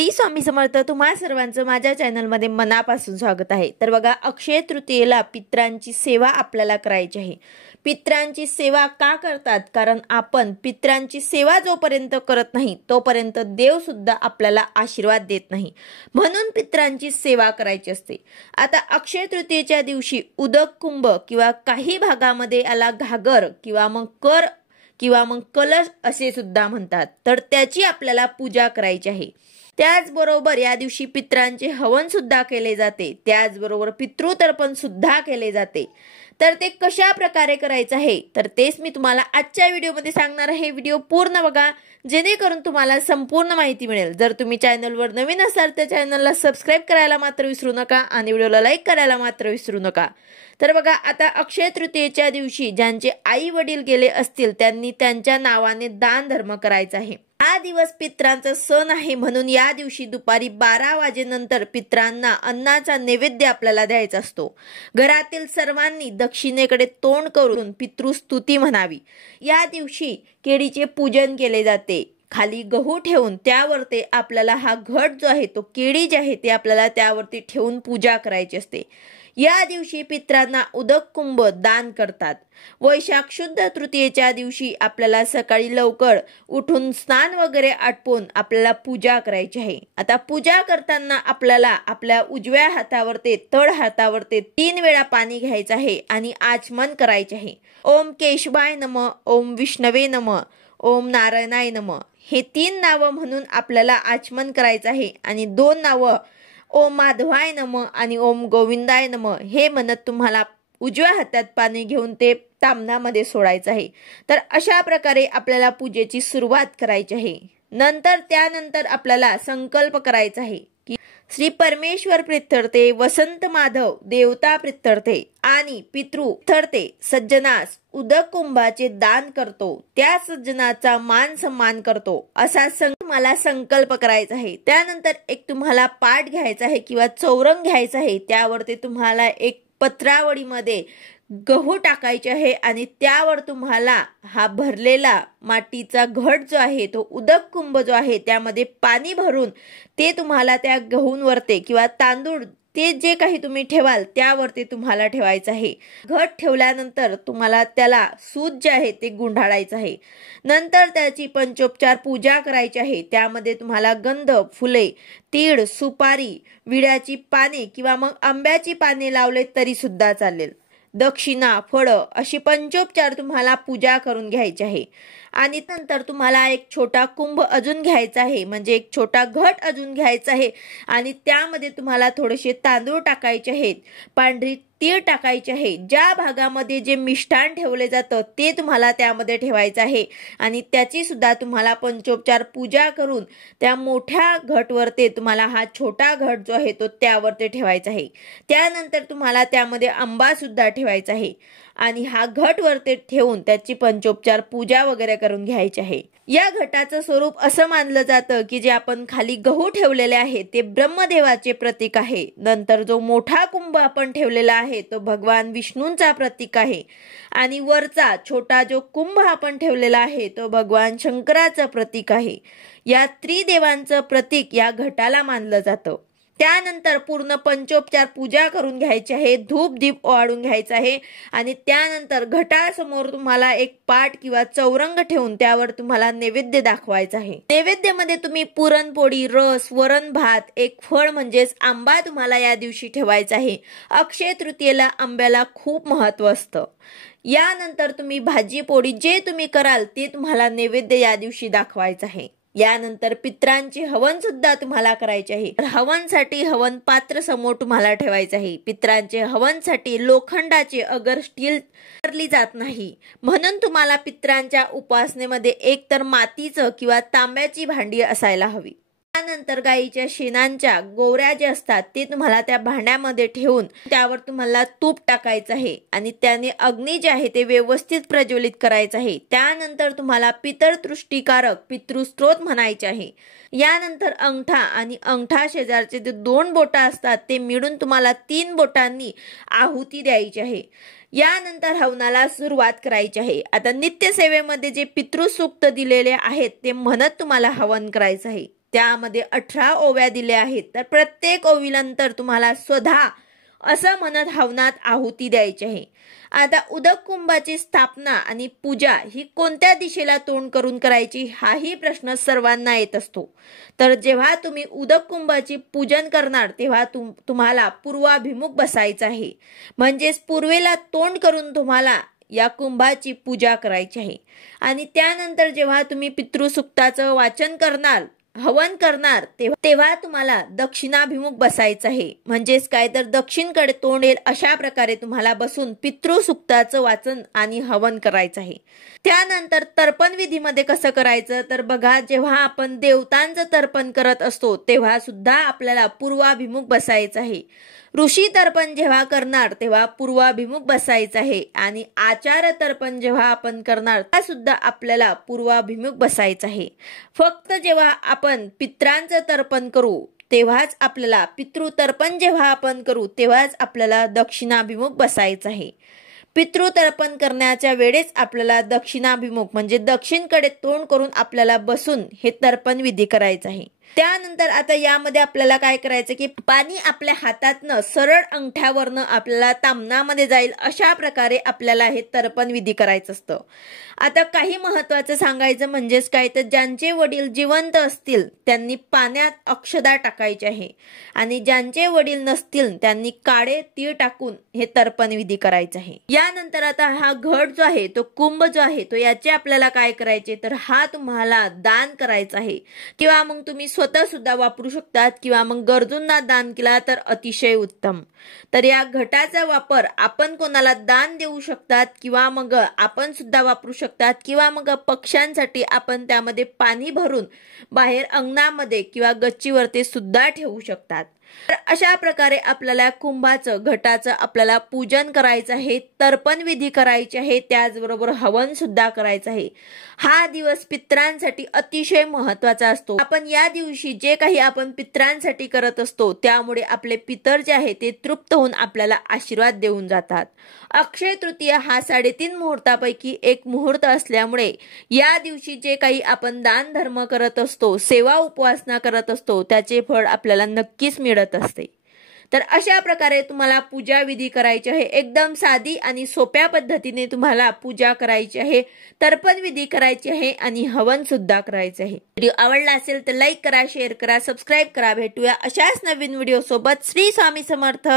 श्री स्वामी समर्थ. तुम्हा सर्वांचं माझ्या चॅनलमध्ये मनापासून स्वागत आहे. तर बघा, अक्षय तृतीयेला पित्रांची सेवा आपल्याला करायची आहे. पित्रांची सेवा का करतात? कारण आपण पित्रांची सेवा जोपर्यंत करत नाही तोपर्यंत देव सुद्धा आपल्याला आशीर्वाद देत नाही. म्हणून पित्रांची सेवा करायची असते. आता अक्षय तृतीयेच्या दिवशी उदक कुंभ किंवा काही भागामध्ये याला घागर किंवा मग कर किंवा मग कलश असे सुद्धा म्हणतात. तर त्याची आपल्याला पूजा करायची आहे. त्याचबरोबर या दिवशी पित्रांचे हवन सुद्धा केले जाते. त्याचबरोबर पितृतर्पण सुद्धा केले जाते. तर ते कशा प्रकारे करायचं आहे तर तेच मी तुम्हाला आजच्या व्हिडिओमध्ये सांगणार आहे. व्हिडिओ पूर्ण बघा जेणेकरून तुम्हाला संपूर्ण माहिती मिळेल. जर तुम्ही चॅनलवर नवीन असाल तर चॅनलला सबस्क्राईब करायला मात्र विसरू नका आणि व्हिडिओला लाईक करायला मात्र विसरू नका. तर बघा, आता अक्षय तृतीयेच्या दिवशी ज्यांचे आई वडील गेले असतील त्यांनी त्यांच्या नावाने दान धर्म करायचा आहे. हा दिवस पित्रांचा सण आहे म्हणून या दिवशी दुपारी 12 वाजेनंतर पित्रांना अन्नाचा नैवेद्य आपल्याला द्यायचा असतो. घरातील सर्वांनी दक्षिणेकडे तोंड करून पितृस्तुती म्हणावी. या दिवशी केळीचे पूजन केले जाते. खाली गहू ठेवून त्यावरती आपल्याला हा घट जो आहे तो केळी जे आहे ते आपल्याला त्यावरती ठेवून पूजा करायची असते. या दिवशी पित्रांना उदक कुंभ दान करतात. वैशाख शुद्ध तृतीयेच्या दिवशी आपल्याला सकाळी लवकर उठून स्नान वगैरे आटपून आपल्याला पूजा करायची आहे. आता पूजा करताना आपल्याला आपल्या उजव्या हातावरती तळ हातावरती 3 वेळा पाणी घ्यायचं आहे आणि आचमन करायचे आहे. ओम केशवाय नमः, ओम विष्णवे नमः, ओम नारायणाय नमः हे 3 नावं म्हणून आपल्याला आचमन करायचं आहे आणि 2 नावं ओम माधवाय नमः आणि ओम गोविंदाय नमः हे म्हणत तुम्हाला उजव्या हातात पाणी घेऊन ते ताम्हणामध्ये सोडायचं आहे. तर अशा प्रकारे आपल्याला पूजेची सुरुवात करायची आहे. त्यानंतर आपल्याला संकल्प करायचा आहे की श्री परमेश्वर प्रीत्यर्थे, वसंत माधव देवता प्रीत्यर्थे आणि पितृ प्रीत्यर्थे सज्जनास उदक कुंभाचे दान करतो, त्या सज्जनाचा मान सन्मान करतो असा मला संकल्प करायचा आहे. त्यानंतर एक तुम्हाला पाट घ्यायचा आहे किंवा चौरंग घ्यायचा आहे. त्यावरती तुम्हाला एक पत्रावळीमध्ये गहू टाकायचे आहे आणि त्यावर तुम्हाला हा भरलेला मातीचा घट जो आहे तो उदक कुंभ जो आहे त्यामध्ये पाणी भरून ते तुम्हाला त्या गहूंवरती किंवा तांदूळ ते जे काही तुम्ही ठेवाल त्यावरती तुम्हाला ठेवायचं आहे. घट ठेवल्यानंतर तुम्हाला त्याला सूत जे आहे ते गुंडाळायचं आहे. नंतर त्याची पंचोपचार पूजा करायची आहे. त्यामध्ये तुम्हाला गंध, फुले, तीळ, सुपारी, विड्याची पाने किंवा मग आंब्याची पाने लावले तरी सुद्धा चालेल. दक्षिणा, फळं अशी पंचोपचार तुम्हाला पूजा करून घ्यायची आहे. आणि नंतर तुम्हाला एक छोटा कुंभ अजून घ्यायचा आहे, म्हणजे एक छोटा घट अजून घ्यायचा आहे आणि त्यामध्ये तुम्हाला थोडेसे तांदूळ टाकायचे आहेत, पांढरी तीळ टाकायचे आहे. ज्या भागामध्ये जे मिष्ठान ठेवले जातं ते तुम्हाला त्यामध्ये ठेवायचं आहे आणि त्याची सुद्धा तुम्हाला पंचोपचार पूजा करून त्या मोठ्या घटवरती तुम्हाला हा छोटा घट जो आहे तो त्यावरती ठेवायचा आहे. त्यानंतर तुम्हाला त्यामध्ये आंबा सुद्धा ठेवायचा आहे आणि हा घट वरती ठेवून त्याची पंचोपचार पूजा वगैरे करून घ्यायची आहे. या घटाचं स्वरूप असं मानलं जातं की जे आपण खाली गहू ठेवलेले आहे ते ब्रह्मदेवाचे प्रतीक आहे. नंतर जो मोठा कुंभ आपण ठेवलेला आहे तो भगवान विष्णूंचा प्रतीक आहे आणि वरचा छोटा जो कुंभ आपण ठेवलेला आहे तो भगवान शंकराचं प्रतीक आहे. या त्रिदेवांचं प्रतीक या घटाला मानलं जातं. त्यानंतर पूर्ण पंचोपचार पूजा करून घ्यायची आहे. धूप दीप ओवाळून घ्यायचा आहे आणि त्यानंतर घटासमोर तुम्हाला एक पाट किंवा चौरंग ठेवून त्यावर तुम्हाला नैवेद्य दाखवायचा आहे. नैवेद्यामध्ये तुम्ही पुरणपोळी, रस, वरण भात, एक फळ म्हणजेच आंबा तुम्हाला या दिवशी ठेवायचा आहे. अक्षय तृतीयेला आंब्याला खूप महत्व असतं. यानंतर तुम्ही भाजी पोळी जे तुम्ही कराल ते तुम्हाला नैवेद्य या दिवशी दाखवायचं आहे. यानंतर पित्रांचे हवन सुद्धा तुम्हाला करायचे आहे. हवनसाठी हवन पात्र समोर तुम्हाला ठेवायचे आहे. पित्रांचे हवनसाठी लोखंडाचे अगर स्टील वापरली जात नाही म्हणून तुम्हाला पित्रांच्या उपासनेमध्ये एकतर मातीचं किंवा तांब्याची भांडी असायला हवी. त्यानंतर गाईच्या शेणांच्या गोवऱ्या जे असतात ते तुम्हाला त्या भांड्यामध्ये ठेवून त्यावर तुम्हाला तूप टाकायचं आहे आणि त्याने अग्नी जे आहे ते व्यवस्थित प्रज्वलित करायचं आहे. त्यानंतर तुम्हाला पितृतृष्टीकारक पितृस्त्रोत म्हणायचे आहे. यानंतर अंगठा आणि अंगठा शेजारचे जे 2 बोटा असतात ते मिळून तुम्हाला 3 बोटांनी आहुती द्यायची आहे. यानंतर हवनाला सुरुवात करायची आहे. आता नित्यसेवेमध्ये जे पितृसूक्त दिलेले आहेत ते म्हणत तुम्हाला हवन करायचं आहे. त्यामध्ये 18 ओव्या दिल्या आहेत. तर प्रत्येक ओवीनंतर तुम्हाला स्वधा असं म्हणत हवनात आहुती द्यायची आहे. आता उदक कुंभाची स्थापना आणि पूजा ही कोणत्या दिशेला तोंड करून करायची हाही प्रश्न सर्वांना येत असतो. तर जेव्हा तुम्ही उदक कुंभाची पूजन करणार तेव्हा तुम्हाला पूर्वाभिमुख बसायचं आहे. म्हणजेच पूर्वेला तोंड करून तुम्हाला या कुंभाची पूजा करायची आहे. आणि त्यानंतर जेव्हा तुम्ही पितृसुक्ताचं वाचन करणार, हवन करणार, तेव्हा तुम्हाला दक्षिणाभिमुख बसायचं आहे. म्हणजेच काय तर दक्षिणकडे तोंड येईल अशा प्रकारे तुम्हाला बसून पितृसुक्ताचं वाचन आणि हवन करायचं आहे. त्यानंतर तर्पण विधीमध्ये कसं करायचं तर बघा, जेव्हा आपण देवतांचं तर्पण करत असतो तेव्हा सुद्धा आपल्याला पूर्वाभिमुख बसायचं आहे. ऋषी तर्पण जेव्हा करणार तेव्हा पूर्वाभिमुख बसायचं आहे. आणि आचार तर्पण जेव्हा आपण करणार तेव्हा सुद्धा आपल्याला पूर्वाभिमुख बसायचं आहे. फक्त जेव्हा आपण पित्रांचं तर्पण करू तेव्हाच आपल्याला, पितृतर्पण जेव्हा आपण करू तेव्हाच आपल्याला दक्षिणाभिमुख बसायचं आहे. पितृतर्पण करण्याच्या वेळेस आपल्याला दक्षिणाभिमुख म्हणजे दक्षिणकडे तोंड करून आपल्याला बसून हे तर्पण विधी करायचा आहे. त्यानंतर आता यामध्ये आपल्याला काय करायचं की पाणी आपल्या हातातनं सरळ अंगठ्यावरनं आपल्याला ताम्हणामध्ये जाईल अशा प्रकारे आपल्याला हे तर्पण विधी करायचं असतं. आता काही महत्वाचं सांगायचं म्हणजेच काय तर ज्यांचे वडील जिवंत असतील त्यांनी पाण्यात अक्षदा टाकायचे आहे आणि ज्यांचे वडील नसतील त्यांनी काळे तीळ टाकून हे तर्पण विधी करायचं आहे. यानंतर आता हा घट जो आहे, तो कुंभ जो आहे, तो याचे आपल्याला काय करायचे तर हा तुम्हाला दान करायचा आहे. किंवा मग तुम्ही स्वतः सुद्धा वापरू शकतात किंवा मग गरजूंना दान केला तर अतिशय उत्तम. तर या घटाचा वापर आपण कोणाला दान देऊ शकतात किंवा मग आपण सुद्धा वापरू शकतात किंवा मग पक्ष्यांसाठी आपण त्यामध्ये पाणी भरून बाहेर अंगणामध्ये किंवा गच्चीवरती सुद्धा ठेवू शकतात. तर अशा प्रकारे आपल्याला कुंभाचं, घटाचं आपल्याला पूजन करायचं आहे, तर्पण विधी करायचे आहे, त्याचबरोबर हवन सुद्धा करायचं आहे. हा दिवस पित्रांसाठी अतिशय महत्वाचा असतो. आपण या दिवशी जे काही आपण पित्रांसाठी करत असतो त्यामुळे आपले पितर जे आहे ते तृप्त होऊन आपल्याला आशीर्वाद देऊन जातात. अक्षय तृतीया हा 3.5 मुहूर्तापैकी एक मुहूर्त असल्यामुळे या दिवशी जे काही आपण दान धर्म करत असतो, सेवा उपवासना करत असतो त्याचे फळ आपल्याला नक्कीच मिळत असते. तर अशा प्रकारे तुम्हाला पूजा विधी करायची आहे. एकदम साधी आणि सोप्या पद्धतीने तुम्हाला पूजा करायची आहे, तर्पण विधी करायची आहे आणि हवन सुद्धा करायचे आहे. व्हिडिओ आवडला असेल तर लाईक करा, शेअर करा, सबस्क्राईब करा. भेटूया अशाच नवीन व्हिडिओ सोबत. श्री स्वामी समर्थ.